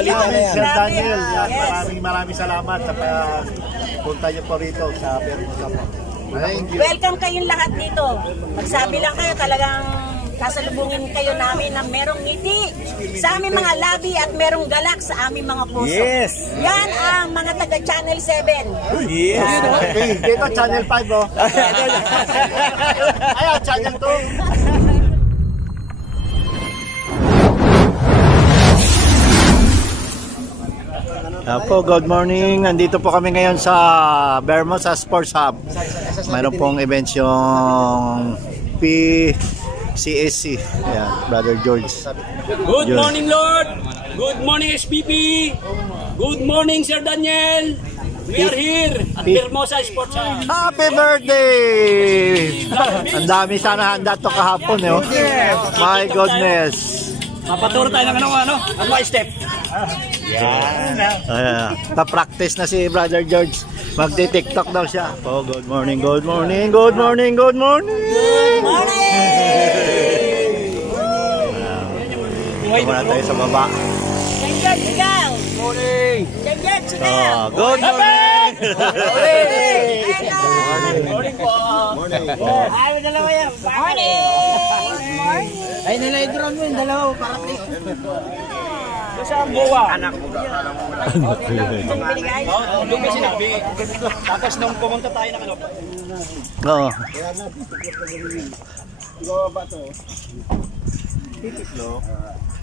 balita na yan. Sir Daniel, maraming salamat sa punta niyo po rito sa Bermosa po. Welcome kayong lahat dito. Magsabi lang kayo, talagang kasalubungin kayo namin na merong ngiti sa aming mga labi at merong galak sa aming mga puso. Yes! Yan ang mga taga Channel 7. Yes! Okay, dito Channel 5 oh. Ayaw, Channel 2. Po, good morning. Nandito po kami ngayon sa Bermosa Sports Hub. Mayroon pong events yung PCSC. Yeah, Brother George. Good morning, Lord. Good morning, SPP. Good morning, Sir Daniel. We are here at Bermosa Sports Hub. Happy birthday! Ang dami sana handa to kahapon, eh. Oh. My goodness. Mapaturo tayo ng ano, step. Yan. Pa-practice na si Brother George. Magti-TikTok daw siya. Oh, good morning, good morning, good morning, good morning. Good morning! Muna tayo sa baba. Janjan, sigaw! Good morning! Janjan, sigaw! Good morning! Good morning po! Morning! Ay, dalawa yan! Morning! Ay, nila-drone mo yung dalawa. Parating. Kasi ang buwa. Anak mo. Doon kasi sinabi. Tapos nung pumunta tayo ng ano. Oo. Ibaba to. Titiklo.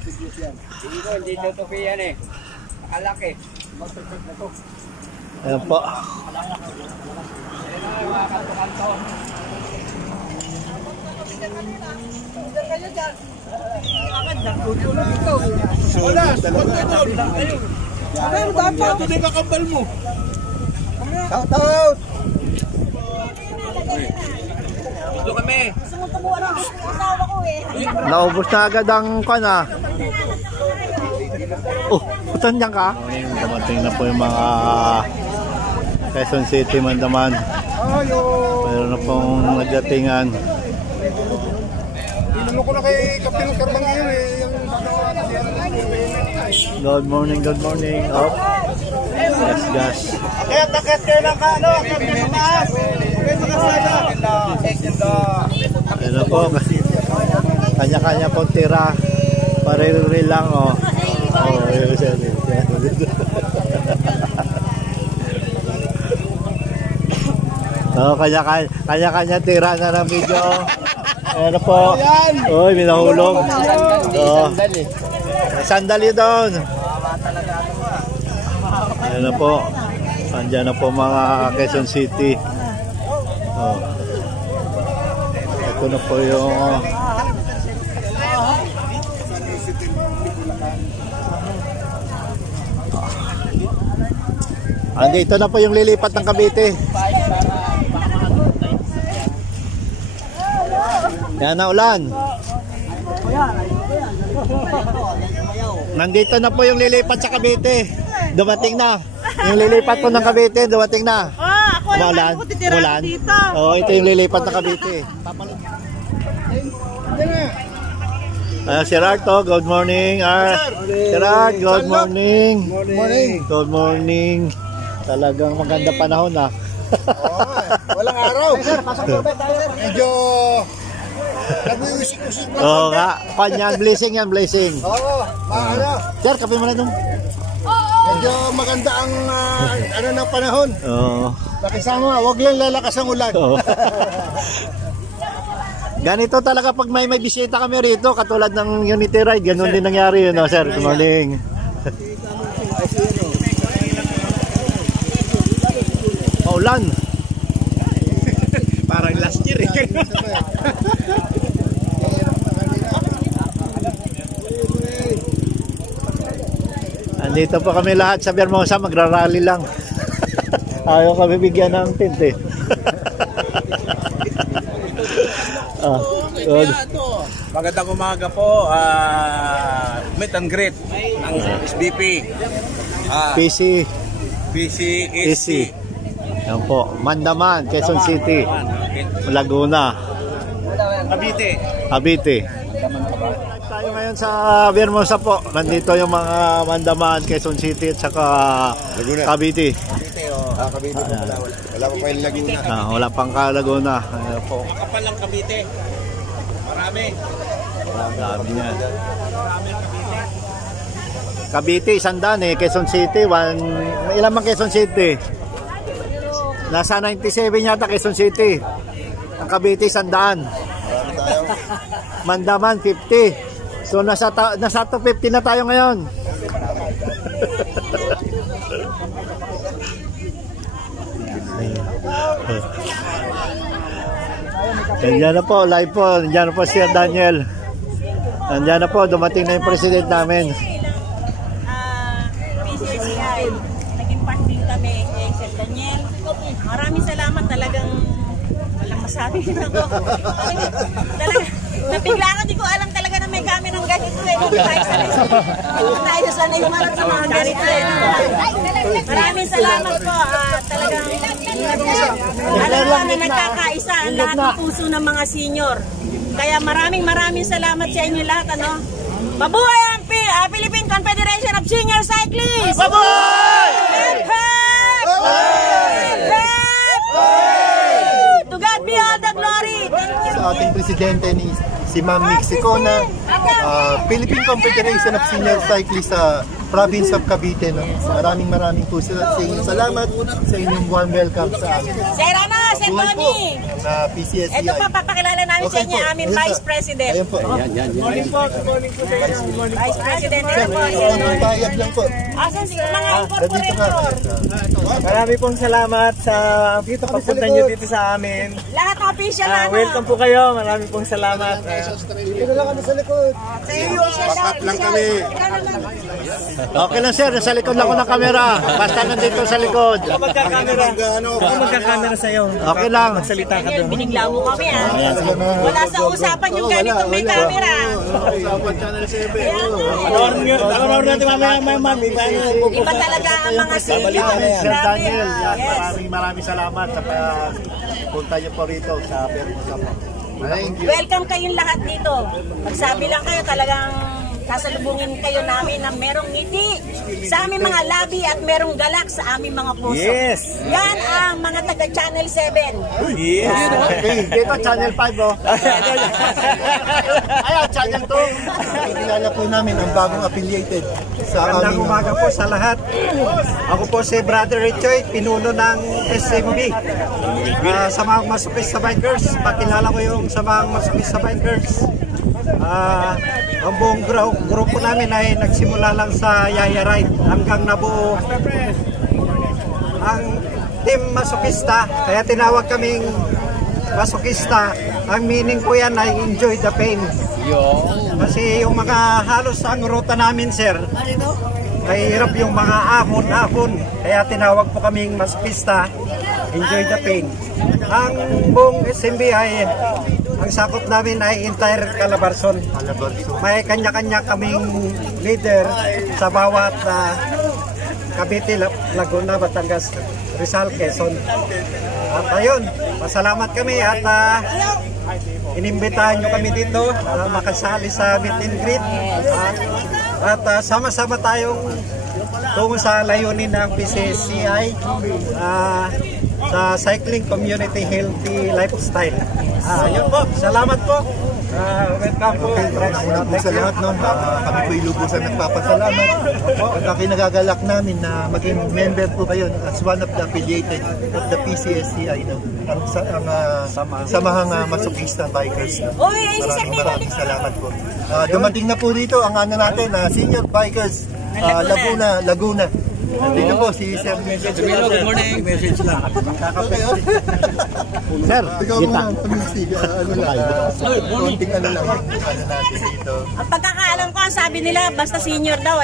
Hindi to yan eh. Nakalaki. Ayan po. Wala, ito din kakambal mo. Shout out! Ito kami. Gusto mo tumuha ng asawa ko eh. Naubos na agad ang kana. Oh, putan niyan ka? Dumating na po yung mga Quezon City Mandaman. Mayroon na pong nagdatingan. Tinanong ko na kay Kapiteng Karbang ngayon eh. Good morning, good morning. Oh. Yes, gas. Takit kayo ng ano, kapit sa taas. Kapit sa kasada. Ano po, kanya-kanya pong tira. Pare-ril lang, oh. Oh, yun siya. Oh, kanya-kanya tira na ng video. Ano po? Uy, minahulog. Oh. Sandali doon. Ano po? Andiyan na po mga Quezon City. Oh. Ito na po yung andito na po yung lilipat ng Cavite. Yan na ulan. Nandito na po yung lilipat sa Cavite. Dumating na. Yung lilipat po ng Cavite, dumating na. Ako naman ako titira dito. Oo, ito yung lilipat ng Cavite. Sir Arto, good morning. Sir Art, good morning. Good morning. Talagang maganda panahon ah. Walang araw. Medyo nag-uusik-usik lang. Oo nga, panyan, blessing yan, blessing. Oo, ano. Sir, kape mo na dun. Medyo maganda ang ano ng panahon. Oo. Nakisama, wag lang lalakas ang ulan. Oo. Ganito talaga pag may bisita kami rito, katulad ng Unity Ride, ganun din nangyari yun, no, sir. Good morning. Maulan. Parang last year eh. Andito po kami lahat sa Bermosa, magrarally lang. Ayaw kami bigyan ng tint eh. Good. Magandang umaga po, meet and greet ng SBP, PCSC. Yan po, Mandaman, Quezon City, Laguna, Cavite. Cavite. Tayo ngayon ngayon sa Vermosa po. Nandito yung mga Mandaman, Quezon City at saka Cavite. Cavite po pala. Wala pa kayo Laguna. Wala pang Laguna. Ayan po. Kapal ng Cavite. Marami. Dami niya. Cavite, 100 Quezon City, ilan man Quezon City? Nasa 97 yata Quezon City. Ang Cavite, 100. Mandaman, 50. So nasa 250 na tayo ngayon. Nandiyan na po, live po. Nandiyan na po si Daniel. Nandiyan na po, dumating na yung president namin. PCSI, naging part din kami kay Sir Daniel. Maraming salamat, talagang walang masabi ako. Talagang nabigla ko, di ko alam talaga na may kamerang ganito eh. Hindi tayo sanay humarap sa mga ganito eh. Maraming salamat po. Talagang alam mo na nagkakaisa ang lahat ng puso ng mga senior. Kaya maraming salamat sa inyo lahat. Mabuhay ang Philippine Confederation of Senior Cyclists! Mabuhay! To God be all the glory! Sa ating presidente ni si Ma'am Mexico na Philippine Confederation of Senior Cyclists sa province of Cavite. No? Maraming po sa inyong salamat sa inyong warm welcome sa amin. Sir Tony! Na PCSCI. Ito pa, papakilala namin sa inyo, aming Vice President. Ayan po. Morning po sa inyo. Vice President, ito po. Payag lang po. Asan si mga incorporator? Marami pong salamat sa pagpunta nyo dito sa amin. Lahat ng official na Welcome po kayo. Marami pong salamat. Dito lang kami sa likod. Bakat lang kami. Okay lang sir, nasa likod lang ko ng kamera. Basta nandito sa likod. Magkakamera sa'yo. Okay lang. Magsalita ka Daniel, doon. binigla mo kami Wala sa usapan yung ganito may camera. Alam natin mamaya. Iba talaga ang mga senior. Sir Grabe. Daniel, Yes. maraming salamat sa punta niyo po rito sa Vermosa po. Welcome kayong lahat dito. Magsabi lang kayo, talagang sasalubungin kayo namin na merong ngiti sa aming mga labi at merong galak sa aming mga puso. Yes. Yan ang mga taga Channel 7. Yes. Dito, Channel 5 oh. Ayan, Channel 2. Kilala po namin ang bagong affiliated sa Magandang aming umaga po sa lahat. Ako po si Brother Richoy, pinuno ng SMB. Sa mga masupis sa bikers, pakilala ko yung sa mga masupis sa bikers. Ang buong grupo namin ay nagsimula lang sa Yaya Ride hanggang nabuo ang team masokista, kaya tinawag kaming masokista. Ang meaning po yan ay enjoy the pain. Kasi yung mga halos ang ruta namin sir, ay hirap yung mga ahon-ahon, kaya tinawag po kaming masokista, enjoy the pain. Ang buong SMB ay ang sakop namin ay entire Calabarzon. May kanya-kanya kaming leader sa bawat Cavite, Laguna, Batangas, Rizal, Quezon. At ayun, pasalamat kami at inimbitahan nyo kami dito makasali sa meet and greet. At sama-sama tayong tungo sa layunin ng PCSCI sa Cycling Community Healthy Lifestyle. Yun po, salamat po. Welcome po. Una po sa lahat, no? Kami po ilubusan nagpapasalamat. At kinagagalak namin na maging member po kayo as one of the affiliated of the PCSCI, no? Ang Samahang Masokista Bikers. No? Maraming salamat po. Dumating na po dito ang natin, Senior Bikers Laguna. Dito po si Sir Good morning. Message lang. Sir, ikaw kita. Konting ano lang natin dito. Ang pagkakaalam ko, ang sabi nila, basta senior daw,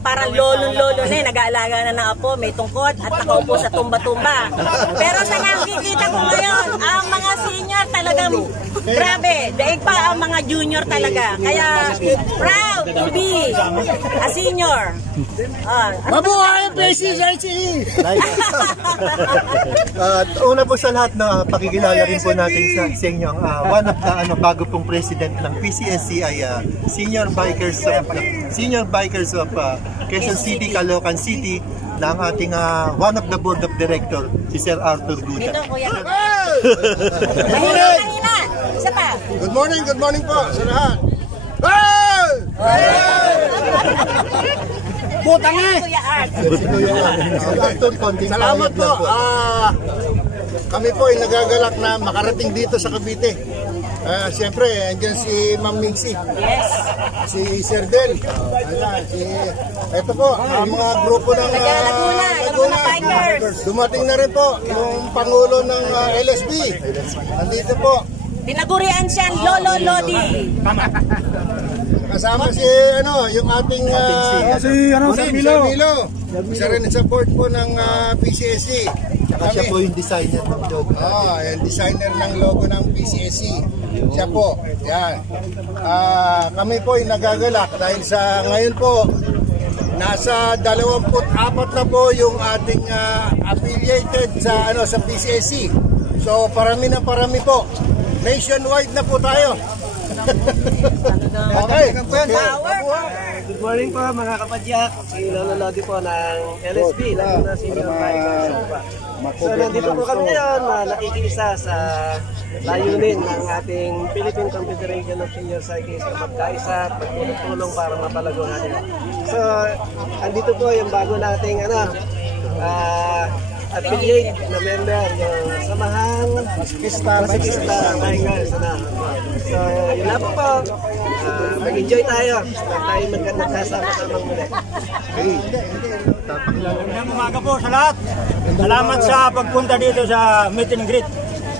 parang lolo-lolo na nag-aalaga na ng apo, may tungkod at nakaupo sa tumba-tumba. Pero sa nakikita ko ngayon, ang mga senior senior talagang grabe. Daig pa ang mga junior talaga. Kaya proud to be a senior. Mabuhay ang PCSE! Una po sa lahat na pakikilala rin po natin sa inyo ang one of the bago pong president ng PCSE ay Senior Bikers of Quezon City, Caloocan City na ang ating one of the board of director, si Sir Arthur Guda. Dito, kuya. Mahina. Isa pa. Good morning po sa lahat. Butang eh. Kuya Art. Salamat po. Kami po ay nagagalak na makarating dito sa Cavite. Siyempre, andyan si Ma'am Mingsi. Yes. Si Sir Del. Ito po, ang mga grupo ng Laguna Bikers. Dumating na rin po yung Pangulo ng LSB. Nandito po. Tinagurian siya Lolo Lodi. Kasama si yung ating Sir Milo. Isa rin support po ng PCSE. Saka siya po yung designer ng logo. Yung designer ng logo ng PCSE. Siya po. Yan. Kami po ay nagagalak dahil sa ngayon po nasa 24 na po yung ating affiliated sa PCSE. So parami po. Nationwide na po tayo. Okay. Good morning po mga kapadyak. Si Lolo Lodi po ng LSB, Laguna Senior Bikers. So nandito po kami ngayon nakikiisa sa layunin ng ating Philippine Confederation of Senior Cyclists na magkaisa at magtulong para mapalago natin. So andito po yung bago nating affiliate na member yung Samahan Masikista Bikers. So yun lang po. Mag-enjoy tayo. Tayo magkasama-samang muli. Magandang umaga po sa lahat. Salamat sa pagpunta dito sa meet and greet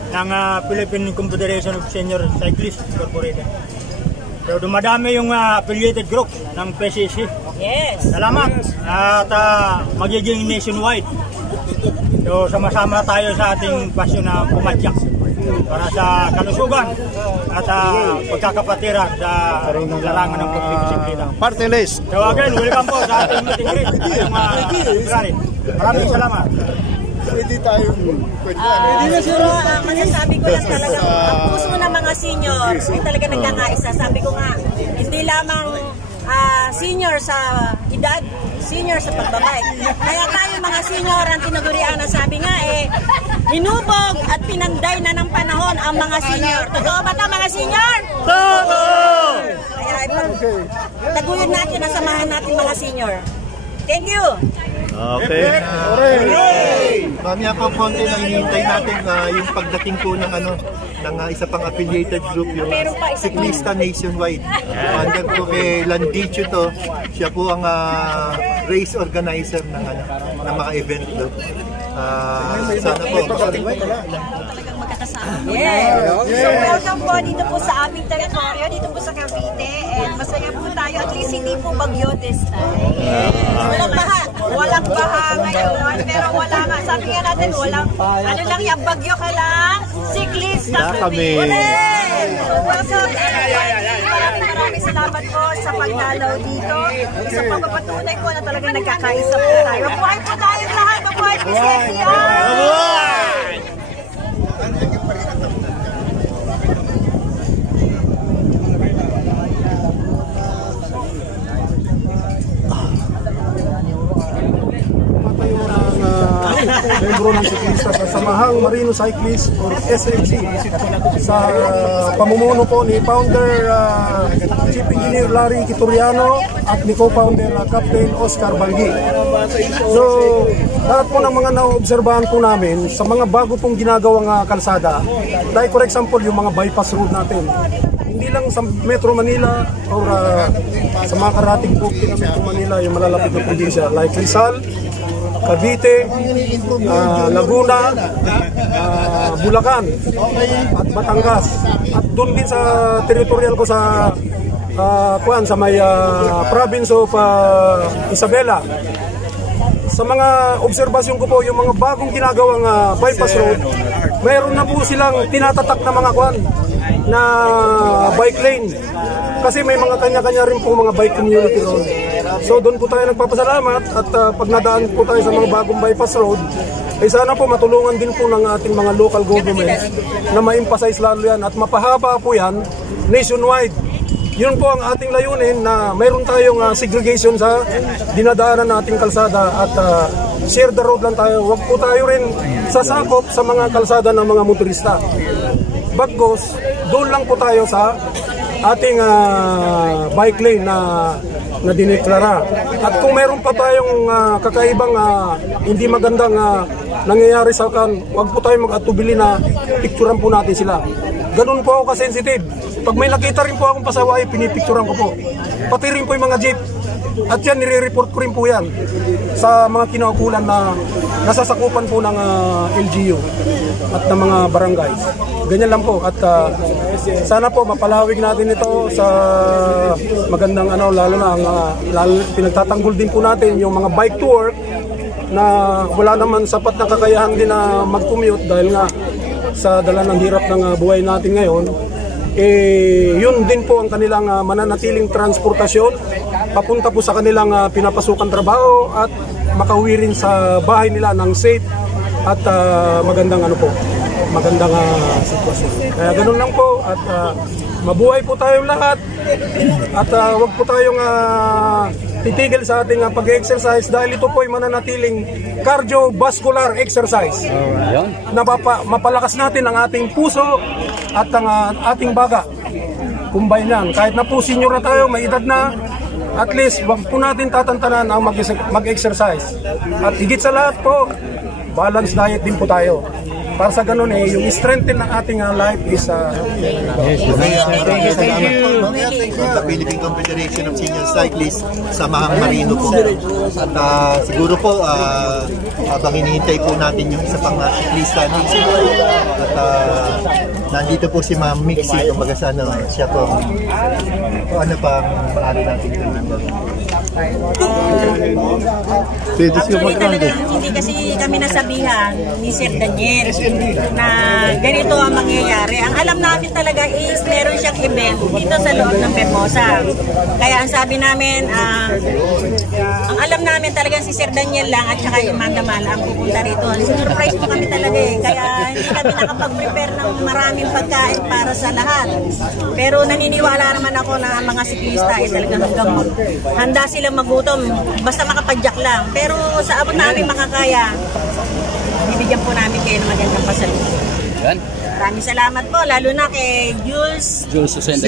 ng Philippine Confederation of Senior Cyclists Incorporated. So dumadami yung affiliated group ng PCSE. Yes. Salamat. At magiging nationwide. So sama-sama tayo sa ating pasyon na pumadyak para sa kalusugan at pagkakapatiran sa larangan ng pagpipisikleta. Party list. So again, welcome po sa ating meeting greet ngayong February. Maraming salamat. Pwede tayo. Siguro masasabi ko lang talaga ang puso ng mga senior ay talaga nagkakaisa. Sabi ko nga, hindi lamang senior sa edad, senior sa pagbabike. Kaya tayo mga senior ang tinagurian na sabi nga hinubog at pinanday na ng panahon ang mga senior. Totoo ba ito mga senior? Totoo! Kaya taguyod natin na samahan natin mga senior. Thank you! Okay. Mamaya po konti na hinihintay natin yung pagdating po ng isa pang affiliated group, yung Ciclista Nationwide. Under po kay Landicho to, siya po ang race organizer ng mga event doon. Sana po makarating po. Yes! So welcome po dito po sa aming teritoryo, dito po sa Cavite, and masaya po tayo, at least hindi po bagyo this time. Yes! Walang baha! Walang baha ngayon, pero wala nga, sabi nga natin, walang, lang yung bagyo ka lang, siklista kami. So welcome, maraming salamat po sa pagdalaw dito, sa pagpapatunay po na talagang nagkakaisa po tayo. Mabuhay po tayo lahat, mabuhay po sa membro ng siklista sa Samahang Marino Cyclists or SMC sa pamumuno po ni Founder Chief Engineer Larry Kituriano at ni Co-Founder Captain Oscar Balgi. So lahat po ng mga naobserbahan po namin sa mga bago pong ginagawang kalsada, like for example yung mga bypass road natin, hindi lang sa Metro Manila or sa mga karating po ng Metro Manila, yung malalapit na probinsya like Rizal, Cavite, Laguna, Bulacan at Batangas. At doon din sa territorial ko sa may province of Isabela. sa mga obserbasyon ko po, yung mga bagong ginagawang bypass road, mayroon na po silang tinatatak na mga kwan na bike lane. Kasi may mga kanya-kanya rin po mga bike community road. So doon po tayo nagpapasalamat at pag nadaan po tayo sa mga bagong bypass road, sana po matulungan din po ng ating mga local governments na ma-emphasize lalo yan at mapahaba po yan nationwide. Yun po ang ating layunin na mayroon tayong segregation sa dinadaanan nating kalsada at share the road lang tayo. Huwag po tayo rin sasakop sa mga kalsada ng mga motorista. Bagkus, doon lang po tayo sa ating bike lane na dineklara. At kung mayroon pa tayong kakaibang hindi magandang nangyayari sa kan, huwag po tayo mag-atubili na picturean po natin sila. Ganun po ako ka-sensitive. Pag may nakita rin po akong pasaway, pinipicturean ko po. Pati rin po yung mga jeep. At yan, nire-report ko rin po yan sa mga kinaukulan na nasasakupan po ng LGU at ng mga barangays. Ganyan lang po. At sana po mapalawig natin ito sa magandang lalo na pinagtatanggol din po natin yung mga bike to work na wala naman sapat na kakayahan din na mag-commute dahil nga sa dala ng hirap ng buhay natin ngayon. Yun din po ang kanilang mananatiling transportasyon papunta po sa kanilang pinapasukan trabaho at makauwi rin sa bahay nila ng safe at magandang magandang sitwasyon. Kaya ganun lang po at mabuhay po tayong lahat at wag po tayong titigil sa ating pag-exercise dahil ito po ay mananatiling cardiovascular exercise na mapalakas natin ang ating puso at ang ating baga. Combine yan. Kahit na po senior na tayo, may edad na, at least wag po natin tatantanan ang mag-exercise. At higit sa lahat po, balance diet din po tayo. Para sa ganun yung strengthen ng ating life is Thank you. The Philippine Confederation of Senior Cyclists sa Mahang Marino po. At siguro po habang hinihintay po natin yung isa pang cyclista at nandito po si Ma'am Mixie, kumbaga sana siya po ano pa ang maaari natin Actually talagang hindi kasi kami nasabihan ni Sir Daniel na ganito ang mangyayari. Ang alam namin talaga is meron siyang event dito sa loob ng Vermosa. Kaya ang sabi namin, ang alam namin talaga si Sir Daniel lang at saka yung Amanda Mala ang pupunta rito. Surprise po kami talaga kaya hindi kami nakapag-prepare ng maraming pagkain para sa lahat. Pero naniniwala naman ako na mga siklista ay talagang handa silang magutom basta makapadyak lang. Pero sa abot namin makakaya, bibigyan po namin kayo ng magandang pasalubong. Maraming salamat po, lalo na kay Jules Hussein,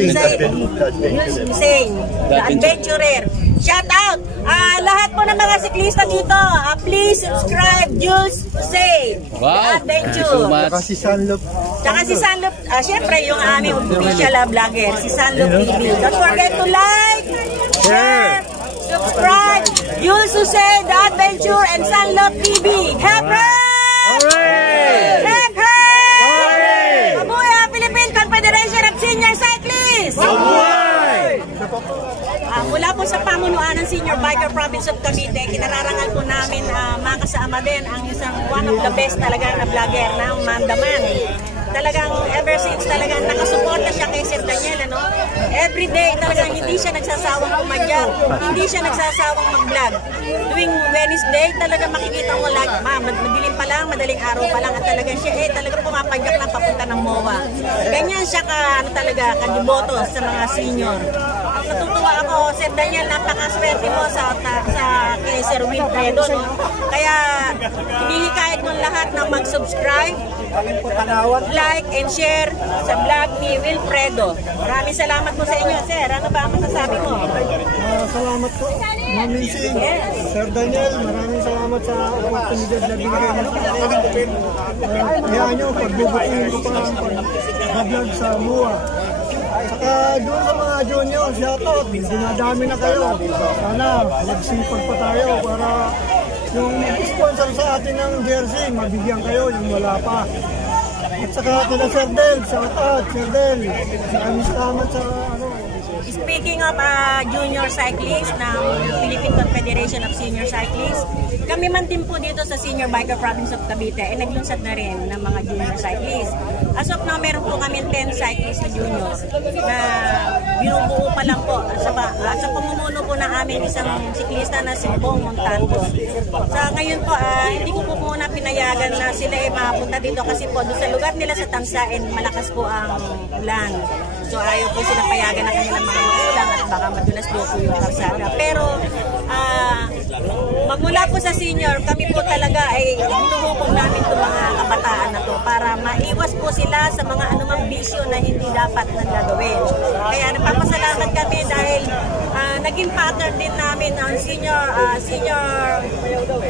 the adventurer. Shout out! Lahat po ng mga siklista dito, please subscribe Jules Hussein, the adventure. Tsaka si Sanlop. Tsaka si Sanlop, syempre yung aming official vlogger, si Sanlop TV. Don't forget to like, share, subscribe, Jules Hussein, the adventure, and Sanlop TV. Hep hep! Hep hep! Mabuhay ang Philippine Confederation of Senior Cyclists! Mabuhay! Mula po sa pamunuan ng Senior Biker Province of Cavite, kinararangal po namin makasama din ang isang one of the best talaga na vlogger ng Mandaman. Talagang ever since talagang nakasuporta siya kay Sir Daniel, every day talagang hindi siya nagsasawang pumadyak, hindi siya nagsasawang mag-vlog. Tuwing Wednesday talagang makikita mo like, madilim pa lang, madaling araw pa lang at talagang siya talagang pumapadyak na papunta ng MOA. Ganyan siya talaga kadiboto sa mga senior. Natutuwa ako, Sir Daniel, napakaswerte mo sa kay Sir Wilfredo, Kaya hinihikayat mo lahat na mag-subscribe, like and share sa vlog ni Wilfredo. Maraming salamat po sa inyo, Sir. Ano ba ang masasabi mo? Salamat po, Ma'am Lindsay. Sir Daniel, maraming salamat sa oportunidad na binigay mo sa akin. Kaya nyo, pagbubutin ko pa ang pag-vlog sa MOA. Saka doon sa mga junior, shoutout, dinadami na kayo. Sana magsipag pa tayo para yung sponsor sa atin ng jersey, mabigyan kayo yung wala pa. At saka kina Sir Del, shoutout, Sir Del. Maraming salamat sa speaking of junior cyclists ng Philippine Confederation of Senior Cyclists, kami man din po dito sa Senior Biker Province of Cavite ay naglunsad na rin ng mga junior cyclists. As of now, meron po kami 10 cyclists na junior na binubuo pa lang po sa pamumuno po ng aming isang siklista na si Bong Montalvo. Sa ngayon po, hindi ko po muna pinayagan na sila ay mapunta dito kasi po doon sa lugar nila sa Tamsain, malakas po ang ulan. So ayaw po sila payagan ng kanilang mga magulang at baka madulas po yung kalsada. Pero magmula po sa senior, kami po talaga ay hinuhukong namin itong mga kabataan na to para maiwas po sila sa mga anumang bisyo na hindi dapat nang gagawin. Kaya nagpapasalamat kami dahil naging partner din namin ang senior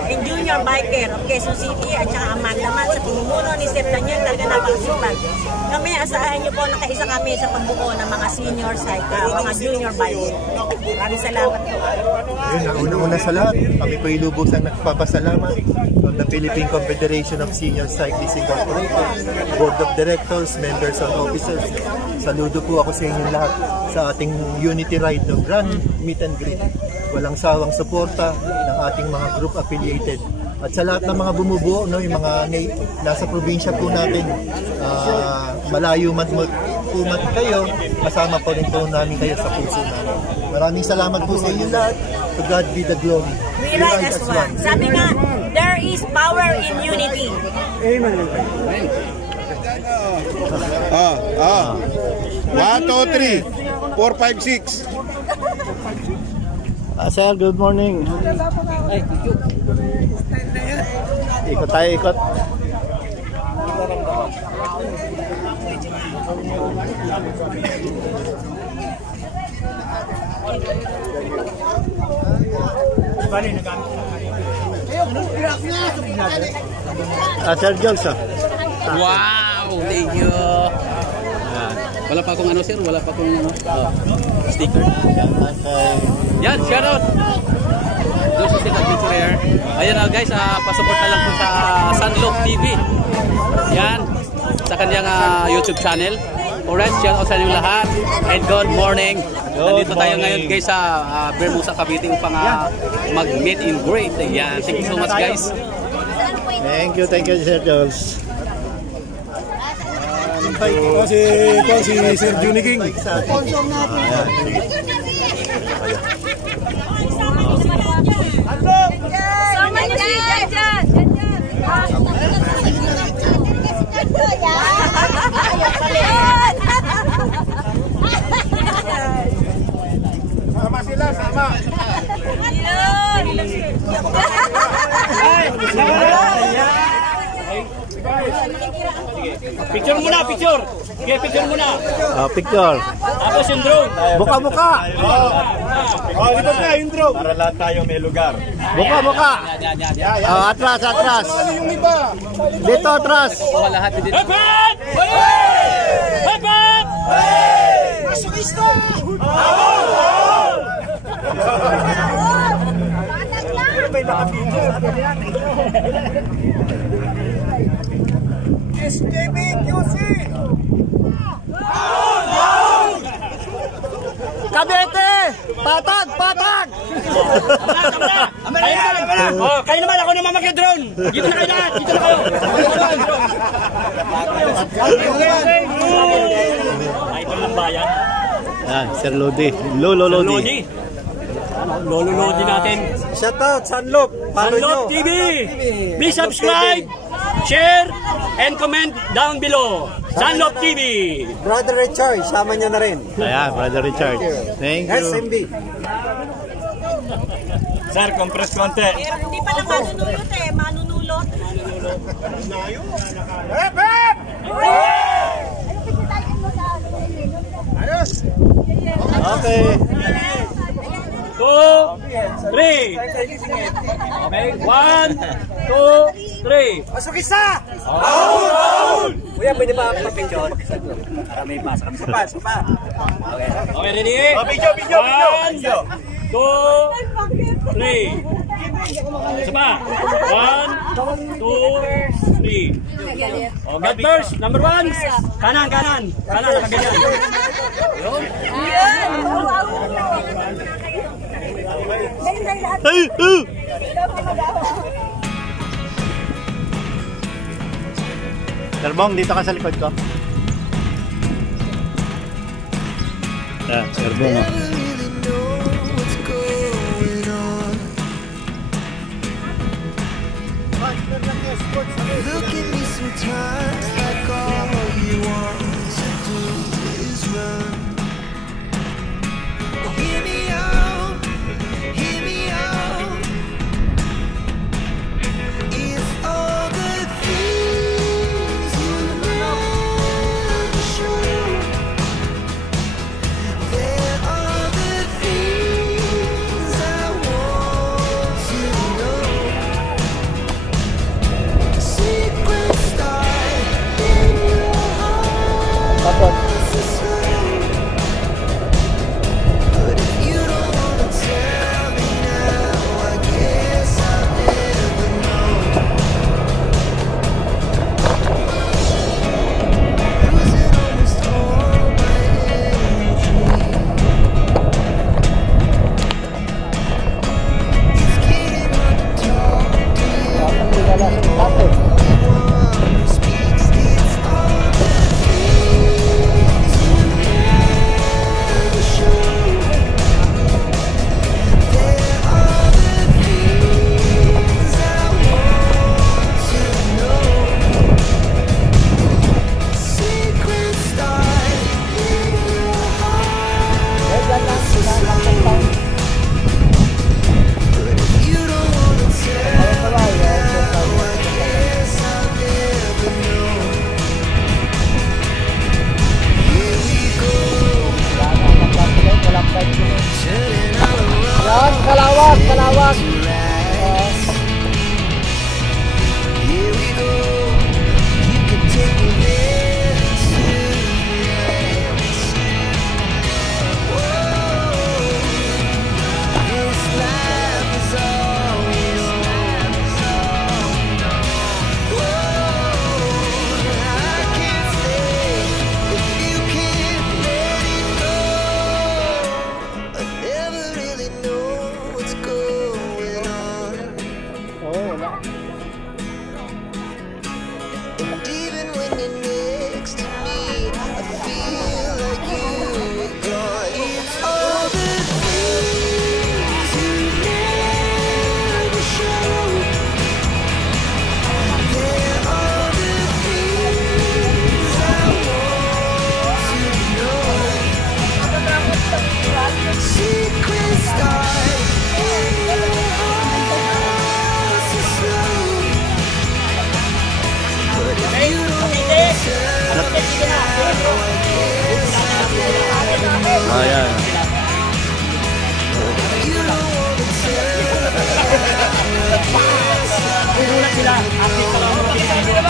and junior biker of Quezon City at saka Amandaman sa pamumuno ni Sir Daniel, talaga napakasipag. Kami, asahan niyo po, nakaisa kami sa pagbuo ng mga senior mga junior biker. Maraming salamat po. Una-una sa lahat, kami po ilubusang nagpapasalamat from the Philippine Confederation of Senior Cyclists Incorporated, Board of Directors, Members and Officers. Saludo po ako sa inyong lahat sa ating Unity Ride, no? Grand Meet and Greet. Walang sawang suporta ng ating mga group affiliated. At sa lahat ng mga bumubuo, no, yung mga nasa probinsya po natin, malayo man po kayo, kasama po rin po namin kayo sa puso namin. Maraming salamat po sa inyo lahat. To God be the glory. We ride as one. Sabi nga, there is power in unity. Amen. 1, 2, 3, 4, 5, 6. Sir, good morning. Ikot tayo, ikot. Sir Jones, Wow! Thank you! Wala pa akong ano sir, wala pa akong sticker. Yan, shoutout! Doon sa State Adventurer. Ayan guys, pasupport na lang po sa Sunlock TV. Yan, sa kanyang YouTube channel. Alright, shoutout sa inyo lahat. And good morning. Nandito tayo ngayon guys sa Bermusa, Cavite upang mag-meet in great. Yan, thank you so much guys. Thank you, Sir Jones. Si Sir Juni King. Sama niyo si Jajan. Sama sila, sama. Picture muna, picture! Okay, picture muna! Picture. Tapos yung drone! Buka-buka! Lipat na yung drone. Para lahat tayo may lugar. Buka-buka! Atras, atras! Dito, atras! Lahat dito. Hepat! Hepat! Masukista! SKBQC! Cavite! Patag! Patag! Oh, kayo naman, ako naman mag-drone! Dito na kayo lahat! Dito na kayo! Idol ng bayan. Sir Lodi. Lolo Lodi. Lolo Lodi natin. Shoutout, Sunlock. Sunlock TV. Please subscribe, share, and comment down below. Sunlock TV. Brother Richard, sama niyo na rin. Ayan, Brother Richard. Thank you. SMB. Sir, compress konti. Pero hindi pa lang manunulot manunulot. Ayos! Okay. 2, 3. Okay, 1, 2, 3. Masukista! Kuya, pwede ba pa-picture? Para may pasa kami. Sapa. Okay, ready? Video. 1, 2, 3. Isa pa. 1, 2, 3. Oh, God first. Number 1. Kanan. Kanan, nakaganyan. Yun. Terbong, dito ka sa likod ko. Terbong. Look at me sometimes like all you want to do is run. Hear me out, hear me out. It's all the things you never show. There are the things I want to know. Secret start in your heart. But if you don't wanna tell me now, I guess I'll never know. Losing almost all my energy. It's getting hard to talk to you. Everyone speaks, it's all the things you never show. There are the things I want to know. Secret start in your heart. But if you don't wanna tell me now, I guess I'll never know. Here we go. Turning all around. Kalawak. Here we go. You can take me there tonight. Whoa. This life is all we know. Whoa. I can't stay if you can't let it go. I never really know what's going on. And even when you're next to me, I feel like you are gone. It's all the things you never show. There are the things I want to know. Secret start in your heart so slow. But if you don't tell me now, I guess I'll never know. Ayan. If you don't wanna tell me now, I guess I'll never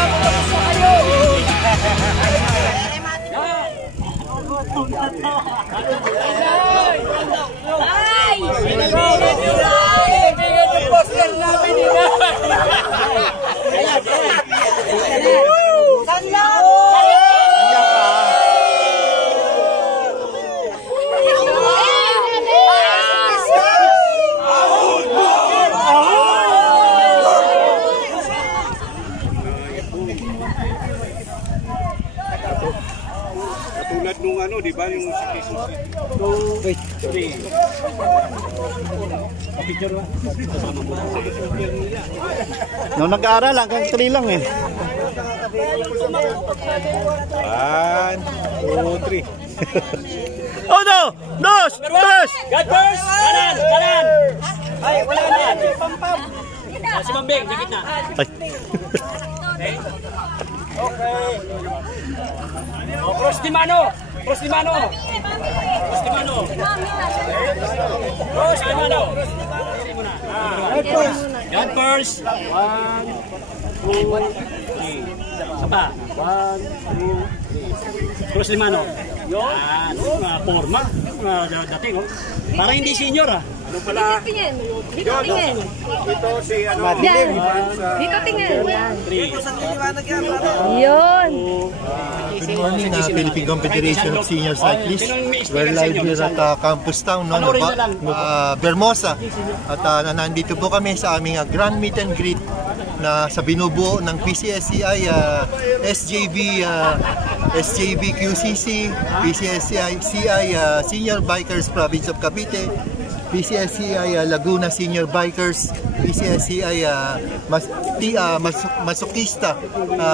Katulad nung ano, di ba, yung sa Quezon City. Nung nag-aaral, hanggang 3 lang eh. 1, 2, 3. Uno, dos, tres! God first. Kanan. Ay, wala na. Si Mambeng, sa gitna. Ay. Okay. Oh, cross di mano. Cross di mano. God first. 1, 2, 3. Sapa. 1, 2, 3. Cross di mano. Yan. Mga forma. Mga dating. Parang hindi senior ah. tingin. Dito tingin. Ito si ano, Yan. Dito tingin. Yun. Good morning, Philippine Confederation of Senior Cyclists. We're live here at Campus Town, no, Vermosa. At nandito po kami sa aming Grand Meet and Greet na sa binubuo ng PCSCI, SJB QCC, PCSCI Senior Bikers Province of Cavite, PCSCI Laguna Senior Bikers, PCSCI Masokista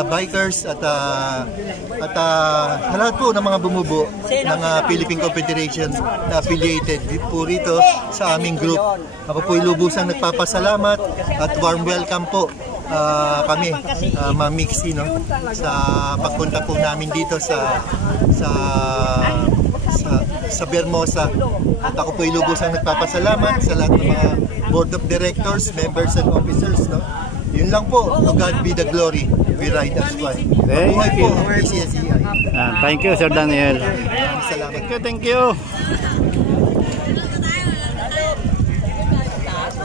Bikers at lahat po ng mga bumubuo ng Philippine Confederation na affiliated po rito sa aming group. Ako po lubusang nagpapasalamat at warm welcome po kami, Ma'am Mixie, no, sa pagpunta po namin dito sa Vermosa. At ako po lubusang nagpapasalamat sa lahat ng mga board of directors, members and officers, no. Yun lang po. To God be the glory. We ride as one. Mabuhay po ang PCSCI. Thank you, Sir Daniel. Salamat. Thank you.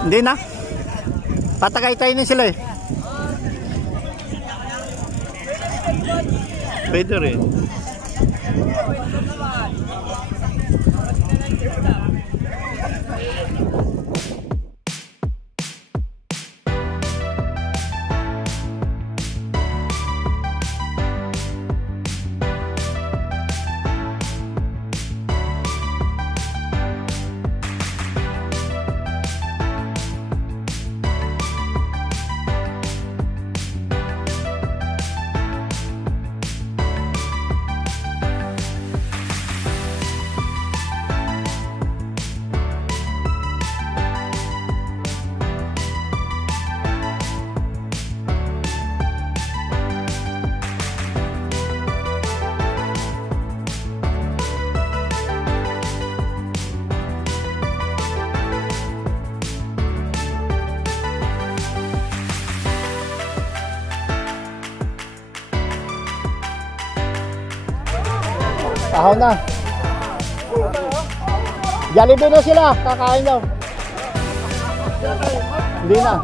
Hindi na. Patagay-tay na sila eh. Pwede rin. Ahon na. Jollibee na sila, kakain daw. Hindi na.